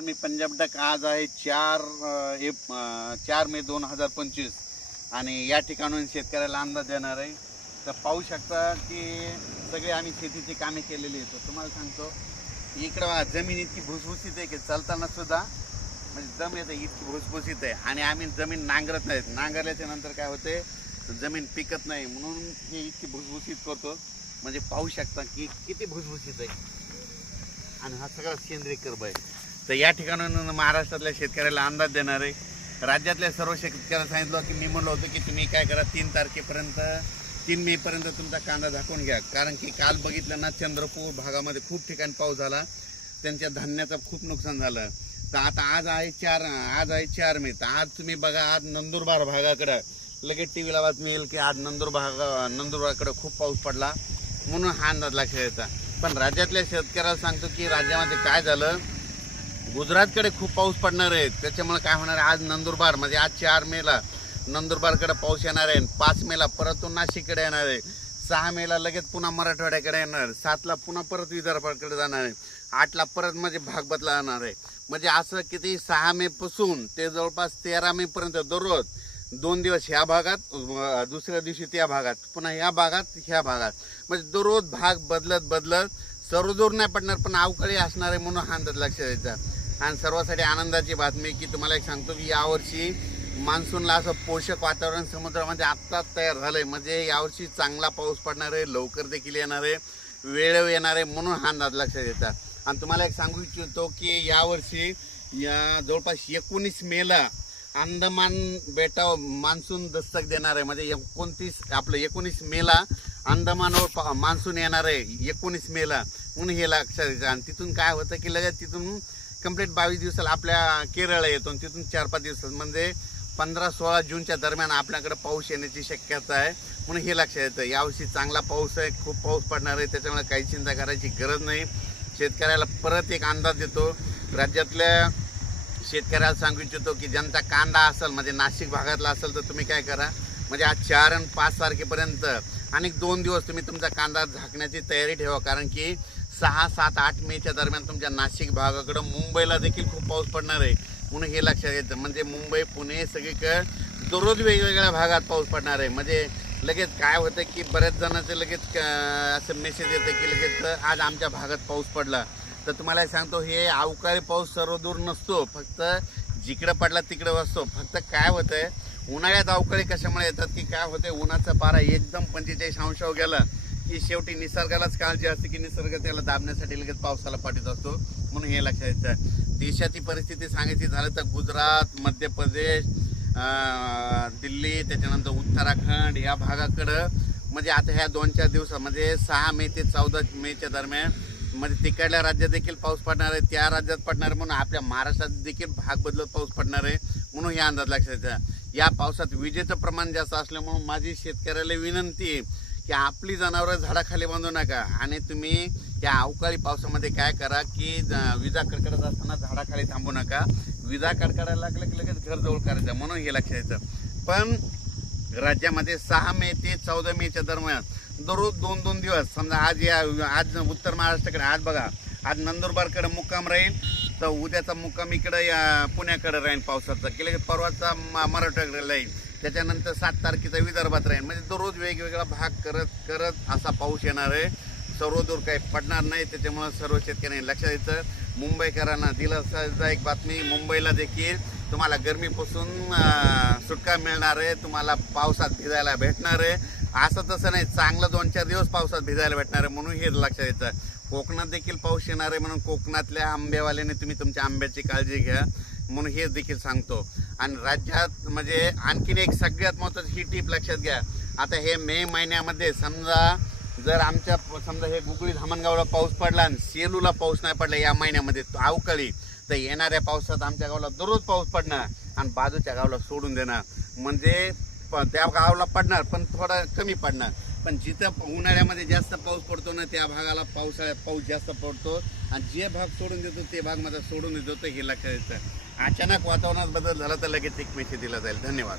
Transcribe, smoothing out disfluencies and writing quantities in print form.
मी Punjab duck आज आहे 4 मे 2025 आणि या ठिकाणून शेतकऱ्याला अंदाज देणार आहे. तर पाहू शकता की सगळे आम्ही शेतीची कामे केलेली आहेत. तुम्हाला सांगतो इकडं बघा जमीन इतकी भुसभुशीत आहे की चालताना सुद्धा म्हणजे दम येते, इतकी भुसभुशीत आहे. आणि आम्ही जमीन नांगरत नाहीत. नांगरल्याच्या नंतर काय होते जमीन पिकत नाही, म्हणून हे इतकी भुसभुशीत करतो. म्हणजे पाहू शकता की किती भुसभुशीत आहे. आणि हा सगळा सेंद्रिय कर्ब आहे. तर या ठिकाणून महाराष्ट्रातल्या शेतकऱ्याला अंदाज देणार आहे. राज्यातल्या सर्व शेतकऱ्यांना सांगितलं की मी म्हणलो होतो की तुम्ही काय करा 3 मे पर्यंत तुमचा कांदा झाकून घ्या. कारण की काल बघितलं ना चंद्रपूर भागामध्ये खूप ठिकाणी पाऊस झाला, त्यांच्या धान्याचं खूप नुकसान झालं. तर आता आज आहे 4 मे. तर आज तुम्ही बघा आज नंदुरबार भागाकडं लगेच टी व्हीला बातमी येईल की आज नंदुरबारकडं खूप पाऊस पडला, म्हणून हा अंदाज लक्षात येतात. पण राज्यातल्या शेतकऱ्याला सांगतो की राज्यामध्ये काय झालं, गुजरातकडे खूप पाऊस पडणार आहे. त्याच्यामुळे काय होणार आहे, आज नंदुरबार म्हणजे आज 4 मेला नंदुरबारकडे पाऊस येणार आहे. 5 मेला परत तो नाशिककडे येणार आहे. 6 मेला लगेच पुन्हा मराठवाड्याकडे येणार. 7ला पुन्हा परत विदर्भाकडे जाणार आहे. 8ला परत म्हणजे भाग बदला जाणार आहे. म्हणजे असं किती 6 मे पासून ते जवळपास 13 मे पर्यंत दररोज 2 दिवस ह्या भागात, दुसऱ्या दिवशी त्या भागात, पुन्हा ह्या भागात ह्या भागात, म्हणजे दररोज भाग बदलत सर्वदूर नाही पडणार पण अवकाळी असणार आहे, म्हणून हा अंदाज लक्षात द्यायचा. आणि सर्वांसाठी आनंदाची बातमी की तुम्हाला एक सांगतो की यावर्षी मान्सूनला असं पोषक वातावरण समुद्रामध्ये आत्ताच तयार झालं आहे. म्हणजे यावर्षी चांगला पाऊस पडणार आहे, लवकर देखील येणार आहे, वेळेवर येणार आहे, म्हणून हा अंदाज लक्षात येतात. आणि तुम्हाला एक सांगू इच्छितो की यावर्षी या जवळपास 19 मेला अंदमान बेटावर मान्सून दस्तक देणार आहे. म्हणजे 19 मेला अंदमानवर मान्सून येणार आहे 19 मेला, म्हणून हे लक्षात येतं. आणि तिथून काय होतं की लगेच तिथून कंप्लीट 22 दिवसाला आपल्या केरळला येतो. तिथून 4-5 दिवसात म्हणजे 15-16 जूनच्या दरम्यान आपल्याकडे पाऊस येण्याची शक्यता आहे, म्हणून हे लक्षात येतं. यावर्षी चांगला पाऊस आहे, खूप पाऊस पडणार आहे, त्याच्यामुळे काही चिंता करायची गरज नाही. शेतकऱ्याला परत एक अंदाज देतो. राज्यातल्या शेतकऱ्याला सांगू इच्छितो की ज्यांचा कांदा असेल म्हणजे नाशिक भागातला असेल तर तुम्ही काय करा, म्हणजे आज 4 आणि 5 तारखेपर्यंत आणि 2 दिवस तुम्ही तुमचा कांदा झाकण्याची तयारी ठेवा. कारण की 6, 7, 8 मेच्या दरम्यान तुमच्या नाशिक भागाकडं मुंबईला देखील खूप पाऊस पडणार आहे, म्हणून हे लक्षात येतं. म्हणजे मुंबई, पुणे सगळीकडे दररोज वेगवेगळ्या भागात पाऊस पडणार आहे. म्हणजे लगेच काय होतं की बऱ्याच जणांचं लगेच असं मेसेज येतं की लगेच आज आमच्या भागात पाऊस पडला. तर तुम्हाला सांगतो हे अवकाळी पाऊस सर्वदूर नसतो, फक्त जिकडं पडला तिकडं असतो. फक्त काय होतंय उन्हाळ्यात अवकाळी कशामुळे येतात की काय होते उन्हाचा पारा एकदम 45 अंशावर गेला की शेवटी निसर्गालाच काळजी असते की निसर्ग त्याला दाबण्यासाठी लगेच पावसाला पाठवत असतो, म्हणून हे लक्षात येतं. देशाची परिस्थिती सांगायची झालं तर गुजरात, मध्य प्रदेश, दिल्ली, त्याच्यानंतर उत्तराखंड या भागाकडं म्हणजे आता ह्या 2-4 दिवसात म्हणजे 6 मे ते 14 मेच्या दरम्यान म्हणजे तिकडल्या राज्यात देखील पाऊस पडणार आहे, त्या राज्यात पडणार आहे, म्हणून आपल्या महाराष्ट्रात देखील भाग बदलत पाऊस पडणार आहे, म्हणून हे अंदाज लक्षात येतं. या पावसात विजेचं प्रमाण जास्त असल्यामुळे माझी शेतकऱ्याला विनंती आहे की आपली जनावरं झाडाखाली बांधू नका. आणि तुम्ही या अवकाळी पावसामध्ये काय करा की विजा कडकडत असताना झाडाखाली थांबू नका. विजा कडकडायला लागलं की लगेच घर जवळ करायचं, म्हणून हे लक्षात येतं. पण राज्यामध्ये 6 मे ते 14 मेच्या दरम्यान दररोज 2-2 दिवस समजा आज उत्तर महाराष्ट्राकडे आज बघा आज नंदुरबारकडे मुक्काम राहील, तर उद्याचा मुक्काम इकडे पुण्याकडे राहील पावसाचा, की लगेच परवाचा मराठवाड्याकडे राहील, त्याच्यानंतर 7 तारखेचा विदर्भात राहील. म्हणजे दररोज वेगवेगळा भाग करत असा पाऊस येणार आहे, सर्वदूर काही पडणार नाही. त्याच्यामुळे सर्व शेतकऱ्यांनी लक्षात येतं. मुंबईकरांना दिलासाचा एक बातमी, मुंबईला देखील तुम्हाला गरमीपासून सुटका मिळणार आहे, तुम्हाला पावसात भिजायला भेटणार आहे. असं तसं नाही, चांगलं 2-4 दिवस पावसात भिजायला भेटणार आहे, म्हणून हे लक्षात येतं. कोकणात देखील पाऊस येणार आहे, म्हणून कोकणातल्या आंबेवाल्याने तुम्ही तुमच्या आंब्याची काळजी घ्या, म्हणून हे देखील सांगतो. आणि राज्यात म्हणजे आणखीन एक सगळ्यात महत्त्वाची ही टीप लक्षात घ्या. आता हे मे महिन्यामध्ये समजा जर आमच्या समजा हे गुगळी धामणगावला पाऊस पडला आणि सेलूला पाऊस नाही पडला या महिन्यामध्ये अवकाळी, तर येणाऱ्या पावसात आमच्या गावाला दररोज पाऊस पडणार आणि बाजूच्या गावाला सोडून देणार. म्हणजे त्या गावाला पडणार पण थोडा कमी पडणार, पण जिथं उन्हाळ्यामध्ये जास्त पाऊस पडतो ना त्या भागाला पावसाळ्यात पाऊस जास्त पडतो आणि जे भाग सोडून देतो ते भाग मध्ये सोडून देतो. तर हे लक्षात येतं. अचानक वातावरणात बदल झाला तर लगेच एक मेसेज दिला जाईल. धन्यवाद.